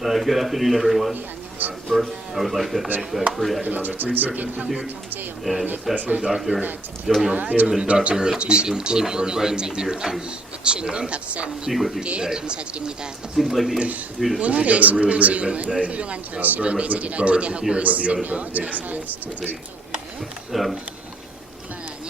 Good afternoon, everyone. First, I would like to thank the Korea Economic Research Institute and especially Dr. Jong-Yong Kim and Dr. Lee Jung-Kun for inviting me here to speak with you today. Seems like the Institute has put together a really great event today. Very much looking forward to hearing what the other presentations will be.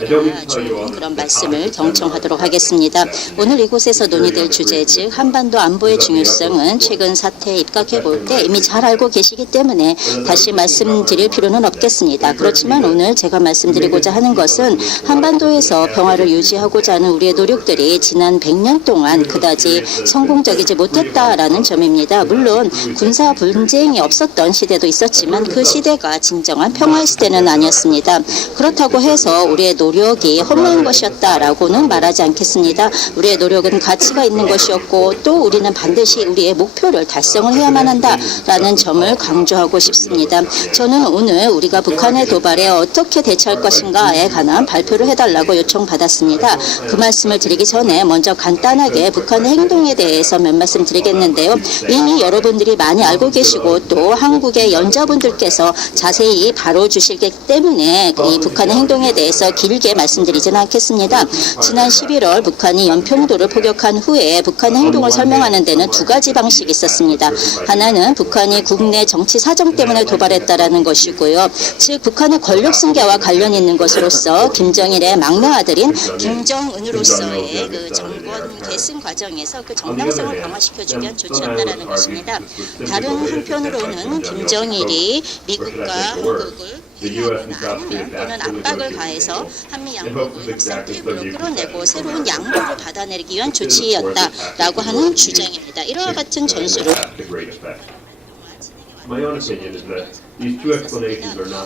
그런 말씀을 경청하도록 하겠습니다. 오늘 이곳에서 논의될 주제 즉 한반도 안보의 중요성은 최근 사태에 입각해 볼 때 이미 잘 알고 계시기 때문에 다시 말씀드릴 필요는 없겠습니다. 그렇지만 오늘 제가 말씀드리고자 하는 것은 한반도에서 평화를 유지하고자 하는 우리의 노력들이 지난 100년 동안 그다지 성공적이지 못했다라는 점입니다. 물론 군사 분쟁이 없었던 시대도 있었지만 그 시대가 진정한 평화의 시대는 아니었습니다. 그렇다고 해서 우리의 노력이 헛된 것이었다라고는 말하지 않겠습니다. 우리의 노력은 가치가 있는 것이었고 또 우리는 반드시 우리의 목표를 달성을 해야만 한다라는 점을 강조하고 싶습니다. 저는 오늘 우리가 북한의 도발에 어떻게 대처할 것인가에 관한 발표를 해달라고 요청받았습니다. 그 말씀을 드리기 전에 먼저 간단하게 북한의 행동에 대해서 몇 말씀 드리겠는데요. 이미 여러분들이 많이 알고 계시고 또 한국의 연자분들께서 자세히 다뤄주시기 때문에 이 북한의 행동에 대해서 길게 말씀드리지는 않겠습니다. 지난 11월 북한이 연평도를 포격한 후에 북한의 행동을 설명하는 데는 두 가지 방식이 있었습니다. 하나는 북한이 국내 정치 사정 때문에 도발했다라는 것이고요. 즉 북한의 권력 승계와 관련이 있는 것으로서 김정일의 막내 아들인 김정은으로서의 그 정권 계승 과정에서 그 정당성을 강화시켜주기 위한 조치였다라는 것입니다. 다른 한편으로는 김정일이 미국과 한국을 아니면 또는 압박을 가해서 한미 양국을 협상 테이블로 끌어내고 새로운 양국을 받아내기 위한 조치였다라고 하는 주장입니다. 이와 같은 전술을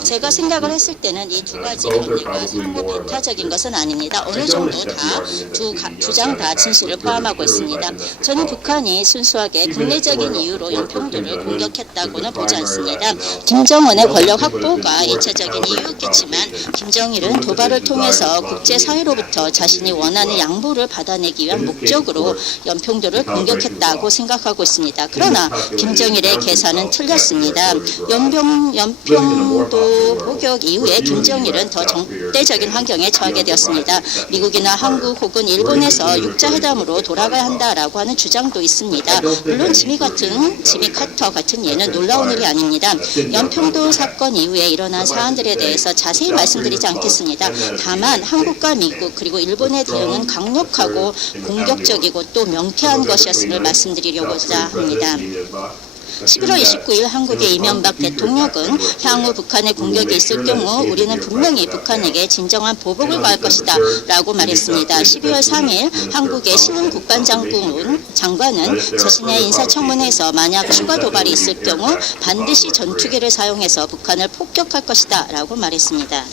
제가 생각을 했을 때는 이 두 가지 논리가 상호 배타적인 것은 아닙니다. 어느 정도 다 두 장 다 진실을 포함하고 있습니다. 저는 북한이 순수하게 국내적인 이유로 연평도를 공격했다고는 보지 않습니다. 김정은의 권력 확보가 1차적인 이유였겠지만 김정일은 도발을 통해서 국제사회로부터 자신이 원하는 양보를 받아내기 위한 목적으로 연평도를 공격했다고 생각하고 있습니다. 그러나 김정일의 계산은 틀렸습니다. 연평도 포격 이후에 김정일은 더 적대적인 환경에 처하게 되었습니다. 미국이나 한국 혹은 일본에서 육자회담으로 돌아가야 한다라고 하는 주장도 있습니다. 물론 지미 카터 같은 예는 놀라운 일이 아닙니다. 연평도 사건 이후에 일어난 사안들에 대해서 자세히 말씀드리지 않겠습니다. 다만 한국과 미국 그리고 일본의 대응은 강력하고 공격적이고 또 명쾌한 것이었음을 말씀드리려고자 합니다. 11월 29일 한국의 이명박 대통령은 향후 북한의 공격이 있을 경우 우리는 분명히 북한에게 진정한 보복을 가할 것이다 라고 말했습니다. 12월 3일 한국의 신흥 국방장관은 자신의 인사청문회에서 만약 추가 도발이 있을 경우 반드시 전투기를 사용해서 북한을 폭격할 것이다 라고 말했습니다.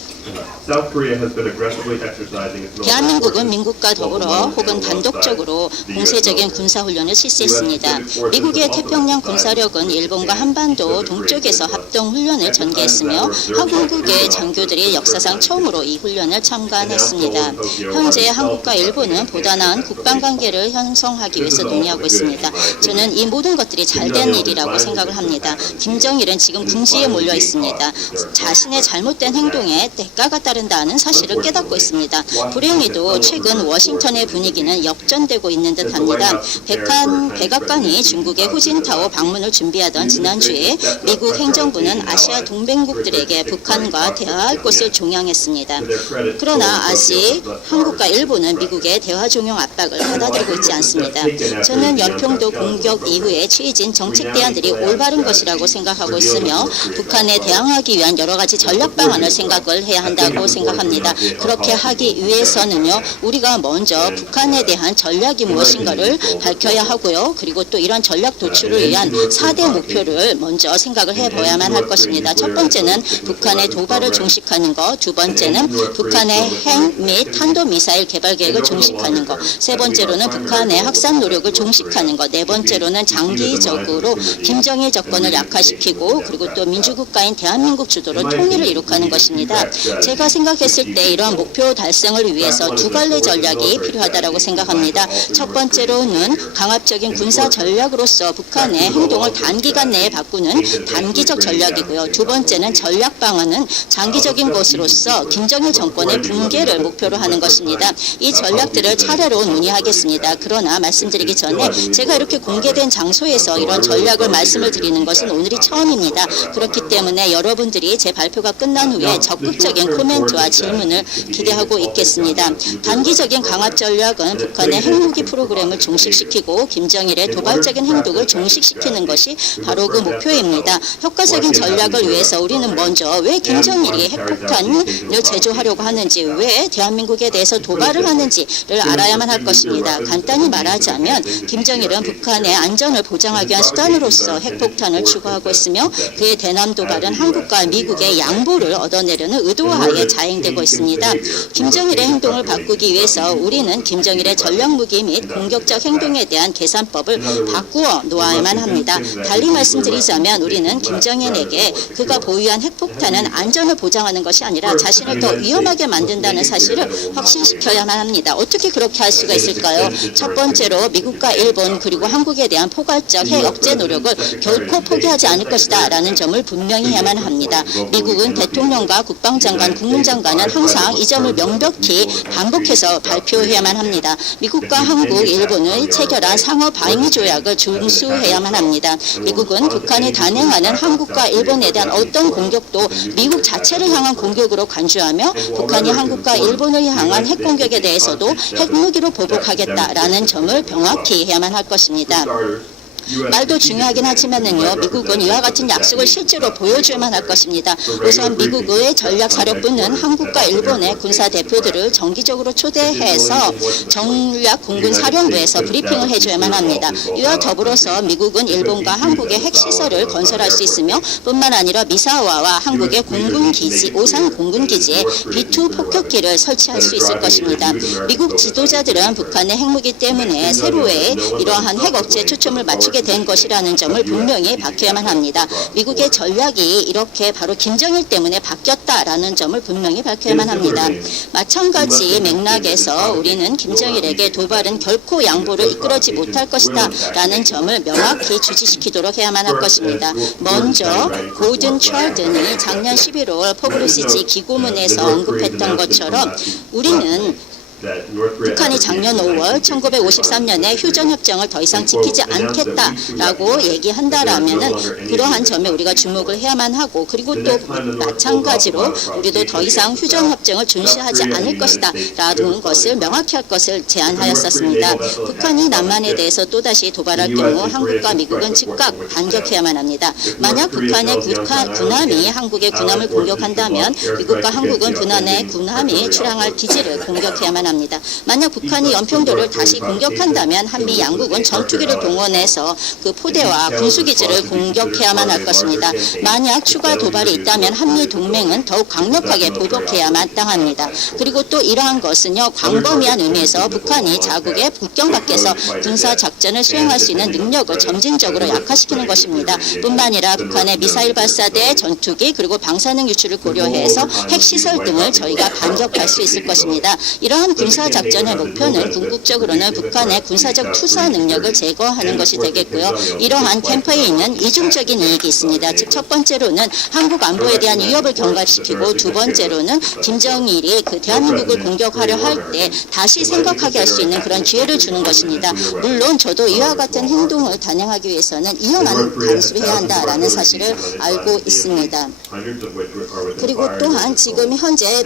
대한민국은 미국과 더불어 혹은 단독적으로 공세적인 군사훈련을 실시했습니다. 미국의 태평양 군사력은 일본과 한반도 동쪽에서 합동훈련을 전개했으며 한국의 장교들이 역사상 처음으로 이 훈련을 참관했습니다. 현재 한국과 일본은 보다 나은 국방관계를 형성하기 위해서 논의하고 있습니다. 저는 이 모든 것들이 잘된 일이라고 생각을 합니다. 김정일은 지금 궁지에 몰려 있습니다. 자신의 잘못된 행동에 대가가 따른다는 사실을 깨닫고 있습니다. 불행히도 최근 워싱턴의 분위기는 역전되고 있는 듯합니다. 백악관이 중국의 후진타오 방문을 준비하던 지난주에 미국 행정부는 아시아 동맹국들에게 북한과 대화할 것을 종용했습니다. 그러나 아직 한국과 일본은 미국의 대화 종용 압박을 받아들이고 있지 않습니다. 저는 연평도 공격 이후에 취해진 정책 대안들이 올바른 것이라고 생각하고 있으며 북한에 대항하기 위한 여러 가지 전략 방안을 생각을 해야 한다고 생각합니다. 그렇게 하기 위해서는요, 우리가 먼저 북한에 대한 전략이 무엇인가를 밝혀야 하고요. 그리고 또 이런 전략 도출을 위한 4대 목표를 먼저 생각을 해봐야만 할 것입니다. 첫 번째는 북한의 도발을 종식하는 것, 두 번째는 북한의 핵 및 탄도미사일 개발 계획을 종식하는 것, 세 번째로는 북한의 확산 노력을 종식하는 것, 네 번째로는 장기적으로 김정일 정권을 약화시키고 그리고 또 민주국가인 대한민국 주도로 통일을 이룩하는 것입니다. 제가 생각했을 때 이러한 목표 달성을 위해서 두 갈래 전략이 필요하다고 생각합니다. 첫 번째로는 강압적인 군사 전략으로서 북한의 행동을 단기간 내에 바꾸는 단기적 전략이고요. 두 번째는 전략 방안은 장기적인 것으로서 김정일 정권의 붕괴를 목표로 하는 것입니다. 이 전략들을 차례로 논의하겠습니다. 그러나 말씀드리기 전에 제가 이렇게 공개된 장소에서 이런 전략을 말씀을 드리는 것은 오늘이 처음입니다. 그렇기 때문에 여러분들이 제 발표가 끝난 후에 적극적인 코멘트와 질문을 기대하고 있겠습니다. 단기적인 강압 전략은 북한의 핵무기 프로그램을 종식시키고 김정일의 도발적인 행동을 종식시키는 것이 바로 그 목표입니다. 효과적인 전략을 위해서 우리는 먼저 왜 김정일이 핵폭탄을 제조하려고 하는지, 왜 대한민국에 대해서 도발을 하는지를 알아야만 할 것입니다. 간단히 말하자면 김정일은 북한의 안전을 보장하기 위한 수단으로서 핵폭탄을 추구하고 있으며 그의 대남 도발은 한국과 미국의 양보를 얻어내려는 의도하에 자행되고 있습니다. 김정일의 행동을 바꾸기 위해서 우리는 김정일의 전략무기 및 공격적 행동에 대한 계산법을 바꾸어 놓아야만 합니다. 달리 말씀드리자면 우리는 김정일에게 그가 보유한 핵폭탄은 안전을 보장하는 것이 아니라 자신을 더 위험하게 만든다는 사실을 확신시켜야만 합니다. 어떻게 그렇게 할 수가 있을까요? 첫 번째로 미국과 일본 그리고 한국에 대한 포괄적 핵 억제 노력을 결코 포기하지 않을 것이다 라는 점을 분명히 해야만 합니다. 미국은 대통령과 국방장관, 국무장관은 항상 이 점을 명백히 반복해서 발표해야만 합니다. 미국과 한국, 일본의 체결한 상호 방위 조약을 준수해야만 합니다. 미국은 북한이 단행하는 한국과 일본에 대한 어떤 공격도 미국 자체를 향한 공격으로 간주하며 북한이 한국과 일본을 향한 핵 공격에 대해서도 핵무기로 보복하겠다라는 점을 명확히 해야만 할 것입니다. 말도 중요하긴 하지만은요, 미국은 이와 같은 약속을 실제로 보여줘야만 할 것입니다. 우선 미국의 전략사령부는 한국과 일본의 군사 대표들을 정기적으로 초대해서 전략공군사령부에서 브리핑을 해줘야만 합니다. 이와 더불어서 미국은 일본과 한국의 핵시설을 건설할 수 있으며 뿐만 아니라 미사와와 한국의 공군기지, 오산 공군기지에 B-2 폭격기를 설치할 수 있을 것입니다. 미국 지도자들은 북한의 핵무기 때문에 세로에 이러한 핵 억제에 초점을 맞추게 된 것이라는 점을 분명히 밝혀야만 합니다. 미국의 전략이 이렇게 바로 김정일 때문에 바뀌었다라는 점을 분명히 밝혀야만 합니다. 마찬가지 맥락에서 우리는 김정일에게 도발은 결코 양보를 이끌어지 못할 것이다 라는 점을 명확히 주지시키도록 해야만 할 것입니다. 먼저 고든 찰든이 작년 11월 포브르시지 기고문에서 언급했던 것처럼 우리는 북한이 작년 5월 1953년에 휴전협정을 더 이상 지키지 않겠다라고 얘기한다라면은 그러한 점에 우리가 주목을 해야만 하고, 그리고 또 마찬가지로 우리도 더 이상 휴전협정을 준수하지 않을 것이다 라는 것을 명확히 할 것을 제안하였었습니다. 북한이 남한에 대해서 또다시 도발할 경우 한국과 미국은 즉각 반격해야만 합니다. 만약 북한의 군함이 한국의 군함을 공격한다면 미국과 한국은 북한의 군함이 출항할 기지를 공격해야만 합니다. 만약 북한이 연평도를 다시 공격한다면 한미 양국은 전투기를 동원해서 그 포대와 군수기지를 공격해야만 할 것입니다. 만약 추가 도발이 있다면 한미 동맹은 더욱 강력하게 보복해야 마땅합니다. 그리고 또 이러한 것은요, 광범위한 의미에서 북한이 자국의 국경 밖에서 군사작전을 수행할 수 있는 능력을 점진적으로 약화시키는 것입니다. 뿐만 아니라 북한의 미사일 발사대, 전투기 그리고 방사능 유출을 고려해서 핵시설 등을 저희가 반격할 수 있을 것입니다. 이러한 군사작전의 목표는 궁극적으로는 북한의 군사적 투사 능력을 제거하는 것이 되겠고요. 이러한 캠페인은 이중적인 이익이 있습니다. 즉 첫 번째로는 한국 안보에 대한 위협을 경감시키고, 두 번째로는 김정일이 그 대한민국을 공격하려 할 때 다시 생각하게 할 수 있는 그런 기회를 주는 것입니다. 물론 저도 이와 같은 행동을 단행하기 위해서는 이어만 간수해야 한다라는 사실을 알고 있습니다. 그리고 또한 지금 현재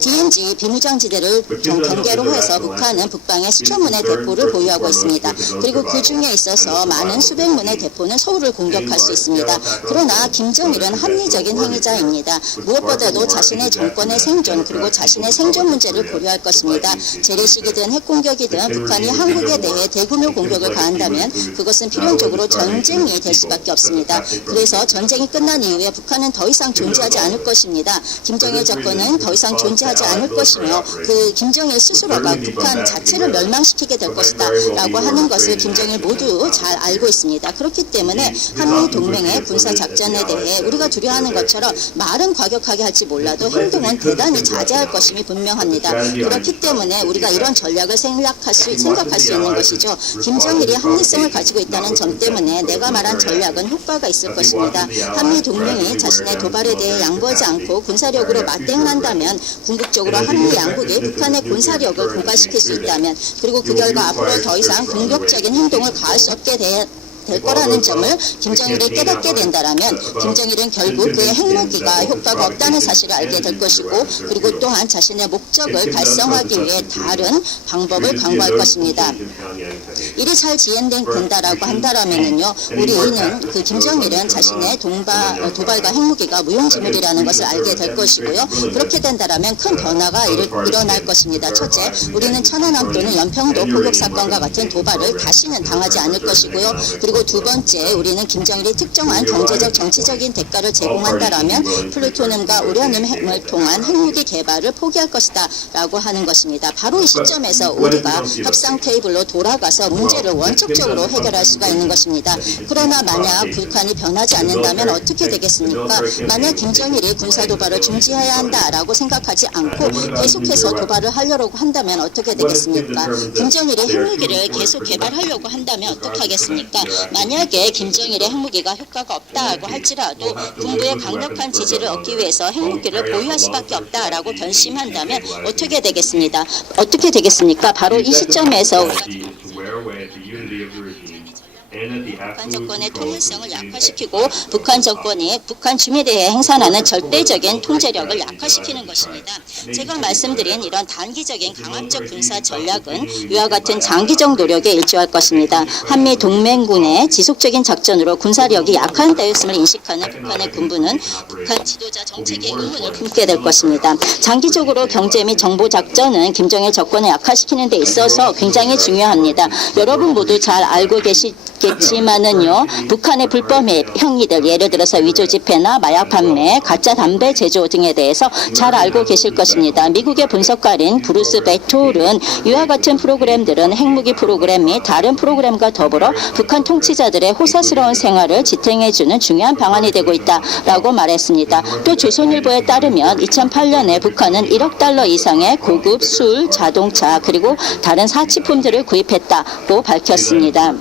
DMZ 비무장지대를 경계로 해서 북한은 북방에 수천 문의 대포를 보유하고 있습니다. 그리고 그 중에 있어서 많은 수백 문의 대포는 서울을 공격할 수 있습니다. 그러나 김정일은 합리적인 행위자입니다. 무엇보다도 자신의 정권의 생존 그리고 자신의 생존 문제를 고려할 것입니다. 재래식이든 핵공격이든 북한이 한국에 대해 대규모 공격을 가한다면 그것은 필연적으로 전쟁이 될 수밖에 없습니다. 그래서 전쟁이 끝난 이후에 북한은 더 이상 존재하지 않을 것입니다. 김정일 정권은 더 이상 존재하지 않을 것이며 때문에요. 그 김정일 스스로가 북한 자체를 멸망시키게 될 것이다라고 하는 것을 김정일 모두 잘 알고 있습니다. 그렇기 때문에 한미 동맹의 군사 작전에 대해 우리가 두려워하는 것처럼 말은 과격하게 할지 몰라도 행동은 대단히 자제할 것임이 분명합니다. 그렇기 때문에 우리가 이런 전략을 생각할 수 있는 것이죠. 김정일이 합리성을 가지고 있다는 점 때문에 내가 말한 전략은 효과가 있을 것입니다. 한미 동맹이 자신의 도발에 대해 양보하지 않고 군사력으로 맞대응을 한다면 궁극적으로 한미 양국이 북한의 군사력을 고갈시킬 수 있다면 그리고 그 결과 앞으로 더 이상 공격적인 행동을 가할 수 없게 될 거라는 점을 김정일이 깨닫게 된다라면 김정일은 결국 그의 핵무기가 효과가 없다는 사실을 알게 될 것이고 그리고 또한 자신의 목적을 달성하기 위해 다른 방법을 강구할 것입니다. 일이 잘 진행된다라고 한다라면은요, 우리는 그 김정일은 자신의 도발과 핵무기가 무용지물이라는 것을 알게 될 것이고요. 그렇게 된다라면 큰 변화가 일어날 것입니다. 첫째, 우리는 천안함 또는 연평도 포격 사건과 같은 도발을 다시는 당하지 않을 것이고요. 그리고 두 번째, 우리는 김정일이 특정한 경제적 정치적인 대가를 제공한다라면 플루토늄과 우라늄을 통한 핵무기 개발을 포기할 것이다 라고 하는 것입니다. 바로 이 시점에서 우리가 협상 테이블로 돌아가서 문제를 원칙적으로 해결할 수가 있는 것입니다. 그러나 만약 북한이 변하지 않는다면 어떻게 되겠습니까? 만약 김정일이 군사도발을 중지해야 한다라고 생각하지 않고 계속해서 도발을 하려고 한다면 어떻게 되겠습니까? 김정일이 핵무기를 계속 개발하려고 한다면 어떻게 하겠습니까? 만약에 김정일의 핵무기가 효과가 없다고 할지라도 군부의 강력한 지지를 얻기 위해서 핵무기를 보유할 수밖에 없다라고 결심한다면 어떻게 되겠습니까? 바로 이 시점에서 북한 정권의 통일성을 약화시키고 북한 정권이 북한 주민에 대해 행사하는 절대적인 통제력을 약화시키는 것입니다. 제가 말씀드린 이런 단기적인 강압적 군사 전략은 이와 같은 장기적 노력에 일조할 것입니다. 한미 동맹군의 지속적인 작전으로 군사력이 약한 데였음을 인식하는 북한의 군부는 북한 지도자 정책에 의문을 품게 될 것입니다. 장기적으로 경제 및 정보 작전은 김정일 정권을 약화시키는 데 있어서 굉장히 중요합니다. 여러분 모두 잘 알고 계시겠지만은요, 북한의 불법 행위들, 예를 들어서 위조 지폐나 마약 판매, 가짜 담배 제조 등에 대해서 잘 알고 계실 것입니다. 미국의 분석가인 브루스 베톨은 이와 같은 프로그램들은 핵무기 프로그램 및 다른 프로그램과 더불어 북한 통치자들의 호사스러운 생활을 지탱해주는 중요한 방안이 되고 있다라고 말했습니다. 또 조선일보에 따르면 2008년에 북한은 1억 달러 이상의 고급 술, 자동차 그리고 다른 사치품들을 구입했다고 밝혔습니다.